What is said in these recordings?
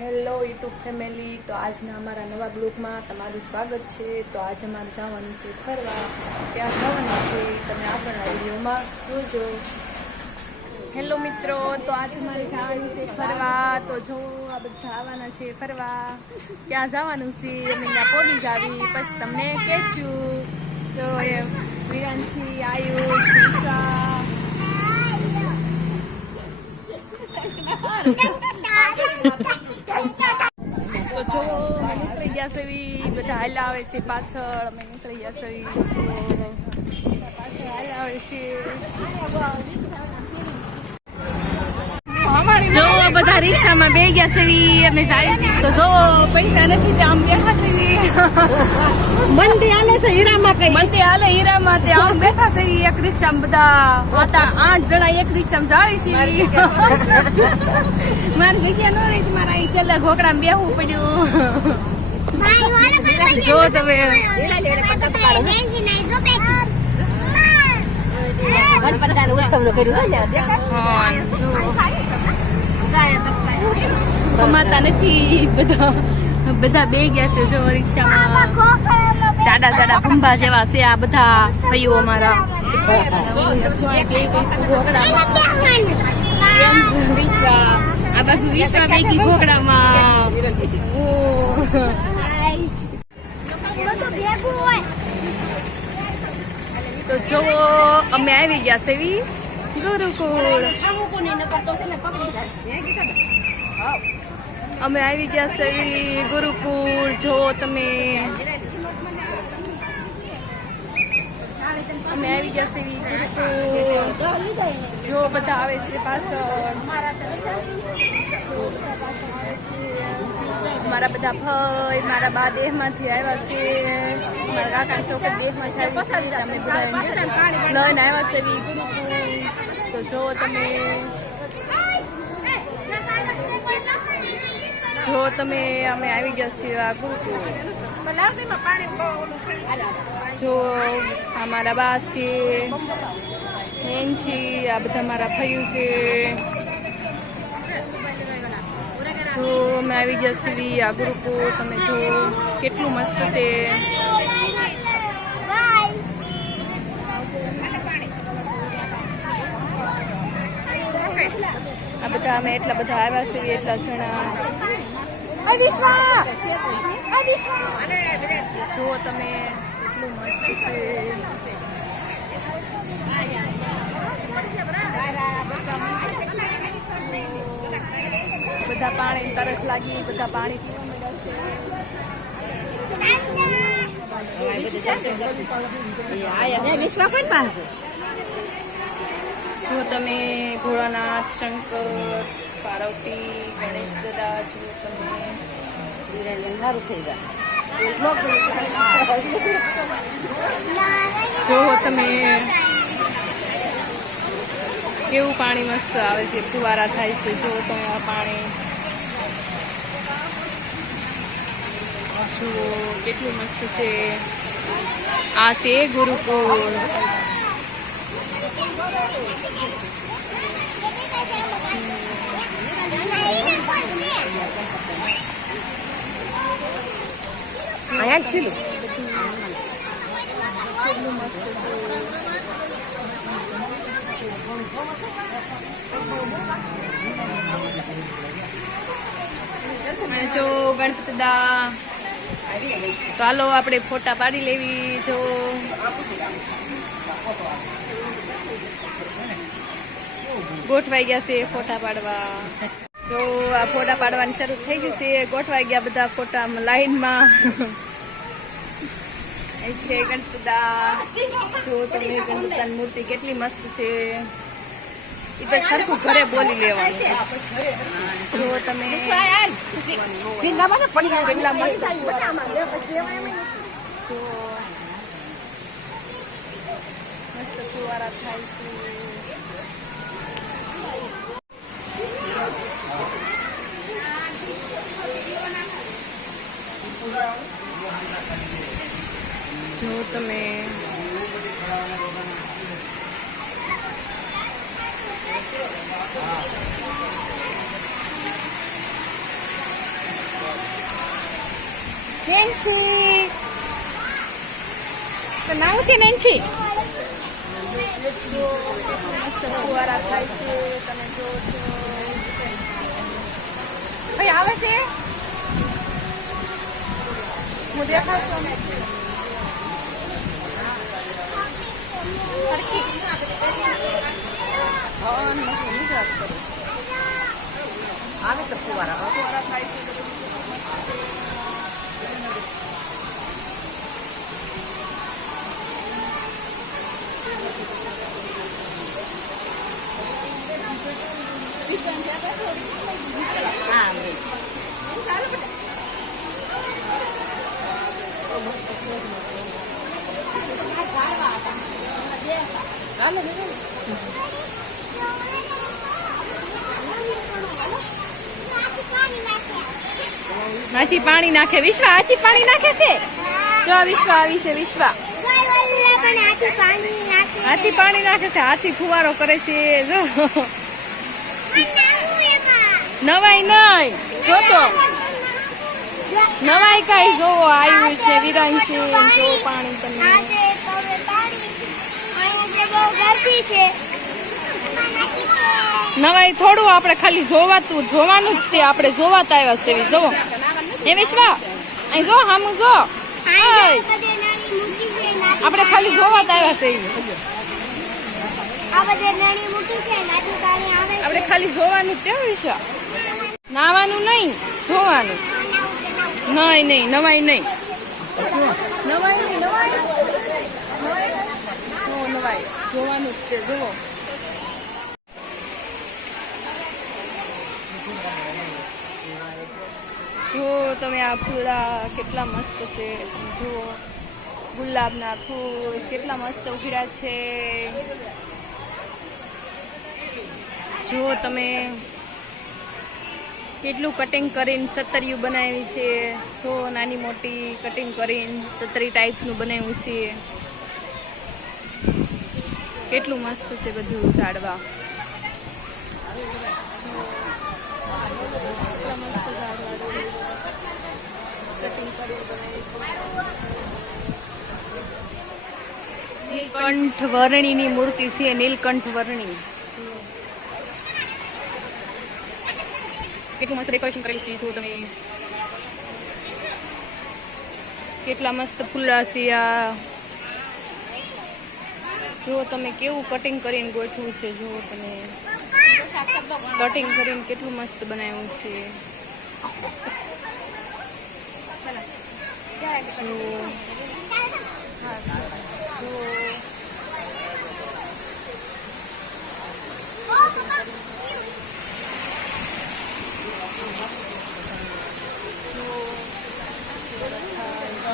Hello YouTube family તો આજના અમારા નવા બ્લોગમાં તમારું સ્વાગત છે. તો આજે અમારે જવાનું છે ફરવા. ત્યાં જવાનું છે તમે આગળના વિડીયોમાં જોજો. હેલો મિત્રો તો આજે મારે જવાનું છે ફરવા. તો જો આ બધા આવવાના છે ફરવા. ક્યાં જવાનું છે અમે ત્યાં પોગી જાવી. પછી તમને કહેશું. તો એ વિરાંશી આયુષ તો બધા હાલ્યા આવે છે પાછળ. અમે નીકળી ગયા છે પાછળ હાલ્યા આવે છે. જો બધા રિક્ષામાં બે ગયા છે અમે જાય તો જો પૈસા નથી તે આમ બેઠા છે મંદી આલે છે હીરામાં કઈ? મંદિર હાલે હીરામાં તે આમ બેઠા છે એક રિક્ષામાં બધા. હતા આઠ જણા એક રિક્ષામાં જાય છે મારી જગ્યા ન રહી મારા અહીં છેલ્લે ઘોકડામાં બેહવું પડ્યું. જો તમે ગણપતિ ઉત્સવનું કર્યું હોય ને દેખાય? કમાતા નથી બધા બધા બે ગયા છે જો રિક્ષામાં. જાડા જાડા ખંભા જેવા છે આ બધા ભાઈઓ અમારા. આ બાજુ વિશ્વા બેગી ઘોકડામાં. તો જો અમે આવી ગયા છે ગુરુકુળ. અમે આવી ગયા છે ગુરુકુળ. જો તમે અમે આવી ગયા છે ગુરુકુળ. જો બધા આવે છે પાછળ. મારા બધા ભાઈ, મારા બા દેહમાંથી આવ્યા છે. મારા કાકા છોકરા દેહમાંથી આવ્યા છે. અમે બધા લઈને આવ્યા છે ગુરુકુળ. તો જો તમે જો તમે અમે આવી ગયા છીએ આ ગુરુકુળ. જો આ મારા બા છે, બેન છે, આ બધા મારા ફયું છે. તો અમે આવી ગયા છીએ આ ગુરુકુળ. તમે જો કેટલું મસ્ત છે. આ બધા અમે એટલા બધા આવ્યા છીએ, એટલા જણા. આ વિશ્વા આ વિશ્વા જો તમે કેટલું મસ્ત છે બધા પાણી તરસ લાગી બધા પાણી પીવા એ વિશ્વા કોણ પાસે જો તમે ભોળાનાથ શંકર પાર્વતી ગણેશ દાદા જો તમે જાય જો તમે કેવું પાણી મસ્ત આવે છે, ફુવારા થાય છે, જો તમે આ પાણી જુઓ, કેટલું મસ્ત છે. આ છે ગુરુકુળ. અહીંયા જ છીલું જો ગણપતિ દા ચાલો આપણે ફોટા પાડી લેવી, જો. ગોઠવાઈ ગયા છે ફોટા પાડવા. જો આ ફોટા પાડવાની શરૂ થઈ ગઈ છે. ગોઠવાઈ ગયા બધા ફોટા લાઈનમાં. એ છે ગણપતદા જો તમે ગણપતાની મૂર્તિ કેટલી મસ્ત છે. એ તો સરખું ઘરે બોલી લેવાનું જો તમે તો મસ્ત ફુવારા થાય છે. જો તમે નેન્સી. તો નામ છે નેન્સી? મસ્ત ફુવારા થાય છે? તમે જો છો. ભાઈ આવે છે હું દેખાવ આવે તો ફુવારા ફુવારા થાય છે હા લે. પાણી નાખે. વિશ્વા આથી પાણી નાખે છે? જો, વિશ્વા આવી છે, વિશ્વા. હાથી પાણી નાખે છે, હાથી ફુવારો કરે છે, જો. નવાઈ નહીં જો તો. નવાઈ કઈ જોવો, આવ્યું છે વિરાંશી જો પાણી તમે નવાઈ થોડું આપણે ખાલી જોવાતું જોવાનું જ તે આપણે જોવાતા આવ્યા છે એવી. જોવો. એ વિશ્વા? અહીં જો હામ જો. આપણે ખાલી જોવાતા આવ્યા છે આપણે ખાલી જોવાનું જ તે હો વિશ્વા. નાવાનું નહીં જોવાનું. નહીં નહીં નવાઈ નહીં. નવાઈ નહીં નવાઈ હો, નવાઈ જોવાનું જ છે જોવો જો તમે આ ફૂલા કેટલા મસ્ત છે. જુઓ, ગુલાબના ફૂલ, કેટલા મસ્ત ઉઘડા છે. જુઓ, તમે કેટલું કટિંગ કરીને છતરિયું બનાવ્યું છે. તો નાની મોટી કટિંગ કરીને છતરી ટાઈપનું બનાવ્યું છે. કેટલું મસ્ત છે બધું ઝાડવા. નીલકંઠ વર્ણીની મૂર્તિ છે, નીલકંઠ વર્ણી. કેટલું મસ્ત ડેકોરેશન કરેલું છે જો તમે. કેટલા મસ્ત ફૂલા છે જો તમે કેવું કટિંગ કરીને ગોઠવું છે, જો તમે કટિંગ કરીને કેટલું મસ્ત બનાવ્યું છે. જો જો તમે આ કેટલી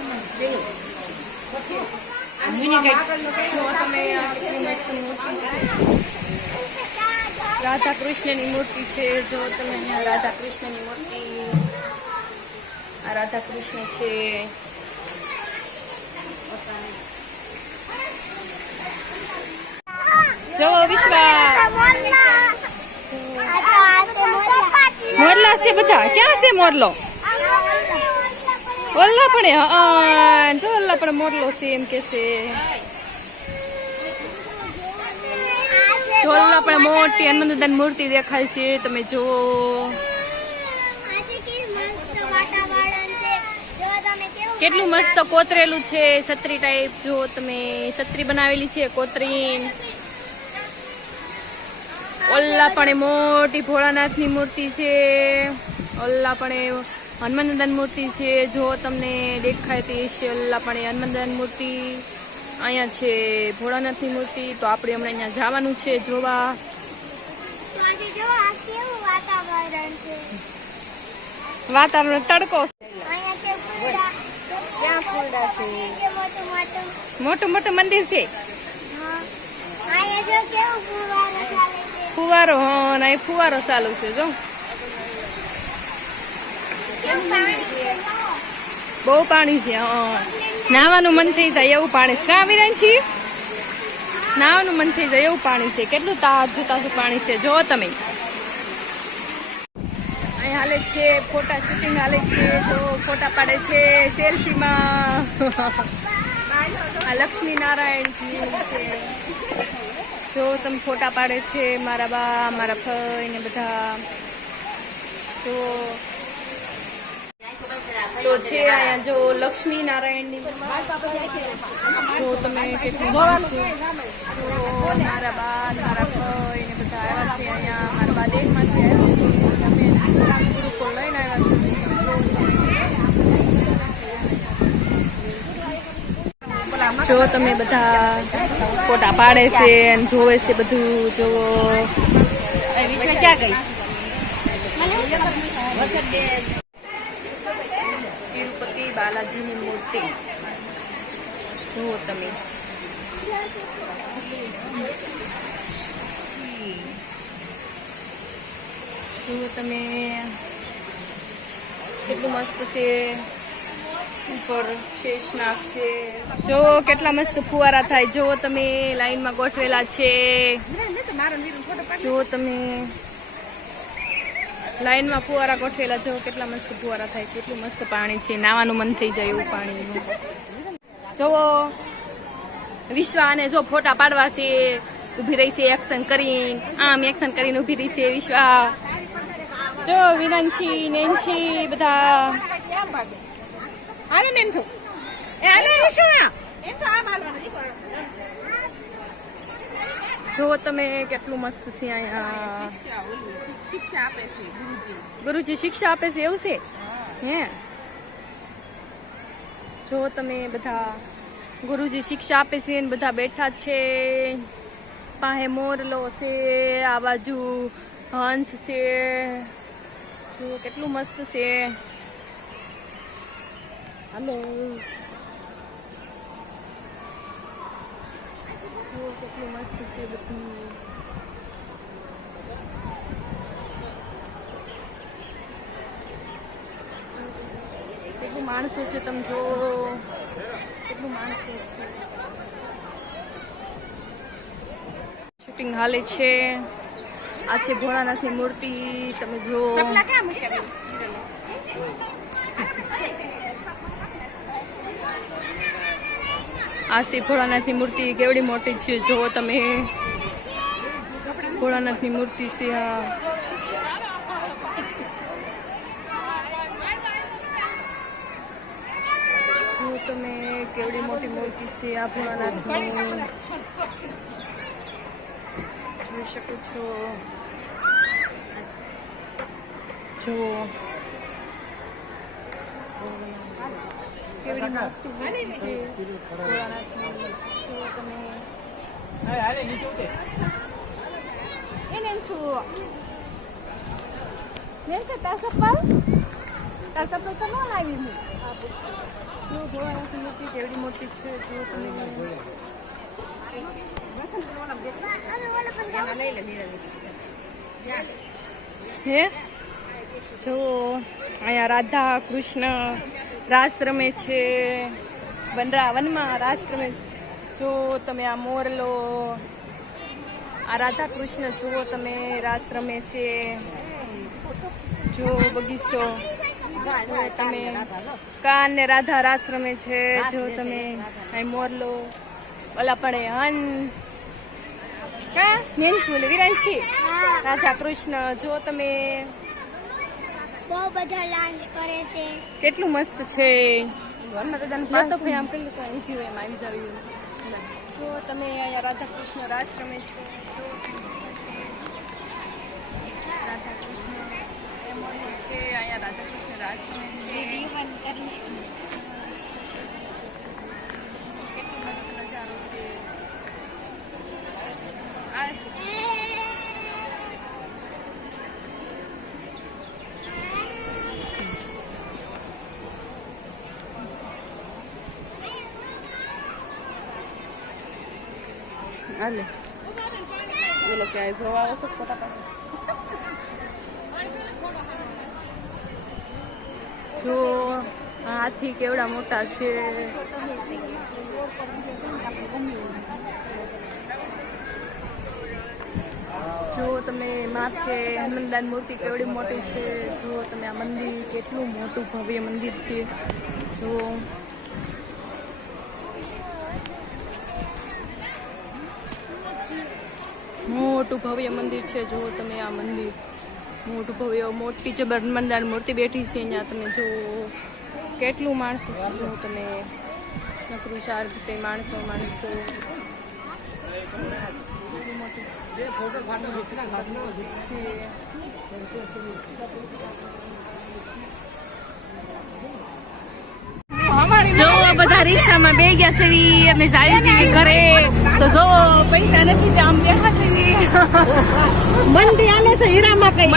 મસ્ત મૂર્તિ રાધા કૃષ્ણની મૂર્તિ છે. જો તમે અહીંયા રાધા કૃષ્ણની મૂર્તિ આ રાધા કૃષ્ણ છે. જો વિશ્વાસ. મોરલા છે બધા. ક્યાં છે મોરલો? ઓલ્લા પણ હા જો ઓલ્લા પણ મોરલો છે એમ કે છે. જો ઓલ્લા પણ મોટી હનુમાન મૂર્તિ દેખાય છે, તમે જુઓ કેટલું મસ્ત કોતરેલું છે, છત્રી ટાઈપ જો તમે છત્રી બનાવેલી છે કોતરી ઓલ્લા પણ મોટી ભોળાનાથની મૂર્તિ છે. ઓલ્લા પણ હનુમાનદાન મૂર્તિ છે જો તમને દેખાય તે છે પણ એ હનુમાનદાન મૂર્તિ. અહીંયા છે ભોળાનાથની મૂર્તિ તો આપણે હમણાં અહીંયા જવાનું છે જોવા. વાતાવરણ તડકો મોટું મોટું. મોટું મોટું મંદિર છે? હા. અહીંયા જો કેવું ફુવારો ચાલે છે. ફુવારો હા એ ફુવારો ચાલુ છે જો. બહુ પાણી છે નાવાનું મન થઈ જાય એવું પાણી છે. આવી રહ્યા છીએ નાવાનું મન થઈ જાય એવું પાણી છે. કેટલું તાજું તાજું પાણી છે. જો તમે. અહીં હાલે છે, ફોટા શૂટિંગ હાલે છે, તો ફોટા પાડે છે સેલ્ફીમાં. આ લક્ષ્મી નારાયણજી છે. જો તમે ફોટા પાડે છે મારા બા, મારા ભાઈ ને બધા. તો તો છે અહીંયા જો લક્ષ્મી નારાયણની જો તમે કેટલું તો મારા બા મારા ભાઈ ને બધા આવ્યા છે અહીંયા. મારા બા દેશમાંથી આવ્યા છે. ગ્રુપો લઈને આવ્યા છે. જો તમે બધા ફોટા પાડે છે અને જોવે છે બધું જો ક્યાં ગઈ? તિરુપતિ બાલાજીની મૂર્તિ. જુઓ તમે. જુઓ તમે. કેટલું મસ્ત છે. ઉપર શેષનાગ છે. જો કેટલા મસ્ત ફુવારા થાય. જુઓ તમે, લાઈનમાં ગોઠવેલા છે. જુઓ તમે. લાઈનમાં ફુવારા ગોઠવેલા, જો કેટલા મસ્ત ફુવારા થાય કેટલું મસ્ત પાણી છે, નાવાનું મન થઈ જાય એવું પાણી જોવો વિશ્વાને જો ફોટા પાડવા છે, ઊભી રહી છે એક્શન કરીને, આમ એક્શન કરીને ઊભી રહી છે વિશ્વા. જો વિનંછી નેનછી બધા. હાલે નેન છો એ, હાલે વિશ્વા. જો તમે કેટલું મસ્ત છે અહીંયા. શિક્ષા આપે છે ગુરુજી ગુરુજી શિક્ષા આપે છે, એવું છે? હે? જો તમે બધા ગુરુજી શિક્ષા આપે છે ને બધા બેઠા છે. પાસે મોરલો છે, આ બાજુ હંસ છે. જો કેટલું મસ્ત છે. હલો. જો કેટલું મસ્ત છે બધું કેટલું માણસો છે તમે જો કેટલું માણસો છે શૂટિંગ હાલે છે. આ છે ભોળાનાથની મૂર્તિ, તમે જો ક્યાં મૂક્યા આ છે ભોળાનાથની મૂર્તિ કેવડી મોટી છે? જો તમે ભોળાનાથની મૂર્તિ છે, આ. તમે કેવડી મોટી મૂર્તિ છે, આ ભોળાનાથની. જોઈ શકો છો. જુઓ કેવડી મોટી મૂર્તિ છે ભોળાનાથની જુઓ તમે એ નેન છું નેન છે તાર ચપ્પલ તાર ચપ્પલ તો ન લાવી હું જો ભોળાનાથની મૂર્તિ કેવડી મોટી છે જો તમે લઈ લે નીરજ હે જો અહીંયા રાધા કૃષ્ણ રાસ રમે છે. વનરાવનમાં રાસ રમે છે. જો તમે આ મોરલો આ રાધા કૃષ્ણ જુઓ તમે રાસ રમે છે. જો બગીચો તમે કાન ને રાધા રાસ રમે છે. જો તમે અહીં મોરલો ઓલા પણ હંસ. કા નેન્સુ ઓલી વિરાંશી. રાધા કૃષ્ણ જો તમે બહુ બધા લાંચ કરે છે. કેટલું મસ્ત છે. તો ભાઈ આમ અહીંથી હોય એમ આવી જાવ્યું જો તમે અહીંયા રાધાકૃષ્ણ રાસ રમે છે. રાધાકૃષ્ણ રાધા કૃષ્ણ એમ છે અહીંયા રાધા કૃષ્ણ રાસ રમે છે. હાલે બોલો ક્યાંય જોવા આવશે ફોટા જો હાથી કેવડા મોટા છે જો તમે માથે હનુમાન મૂર્તિ કેવડી મોટી છે જો તમે આ મંદિર કેટલું મોટું ભવ્ય મંદિર છે જો મોટું ભવ્ય મંદિર છે. જુઓ તમે આ મંદિર. મોટું ભવ્ય, મોટી જે હનુમાનદાર મૂર્તિ બેઠી છે અહીંયા તમે જો કેટલું માણસો જુઓ તમે. નકરું ચાર તે માણસો માણસો. જો બધા રિક્ષામાં બે ગયા છે અમે જાય છે ઘરે. તો જો પૈસા નથી તો આમ બેઠા છે. મંદી આલે છે હીરામાં કઈ.